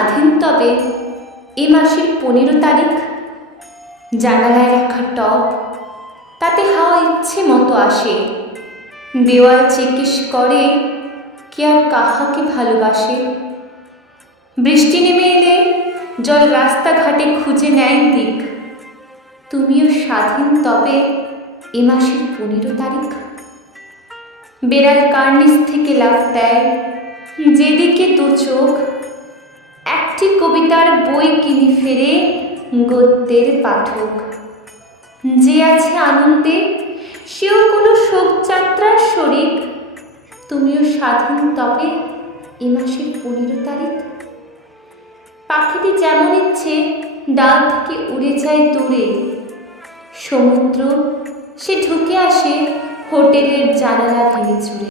স্বাধীন তবে এ মাসের 15 তারিখ। জানালায় রাখা টব, তাতে হাওয়া ইচ্ছে মতো আসে। দেওয়াল জিজ্ঞেস করে কে আর কাহাকে ভালোবাসে। বৃষ্টি নেমে এলে জল রাস্তাঘাটে খুঁজে নেয় দিক। তুমিও স্বাধীন তবে এ মাসের 15 তারিখ। বেড়াল কার্নিস থেকে লাফ দেয়, যেদিকে দু চোখ। একটি কবিতার বই কিনে ফেরে গদ্যের পাঠক। যে আছে আনন্দে, সেও কোনো শোকযাত্রার শরিক। তুমিও স্বাধীন তবে এ মাসের 15 তারিখ। পাখিটি যেমন ইচ্ছে ডাল থেকে উড়ে যায় দূরে। সমুদ্র সে ঢুকে আসে হোটেলের জানালা ভেঙে চুরে।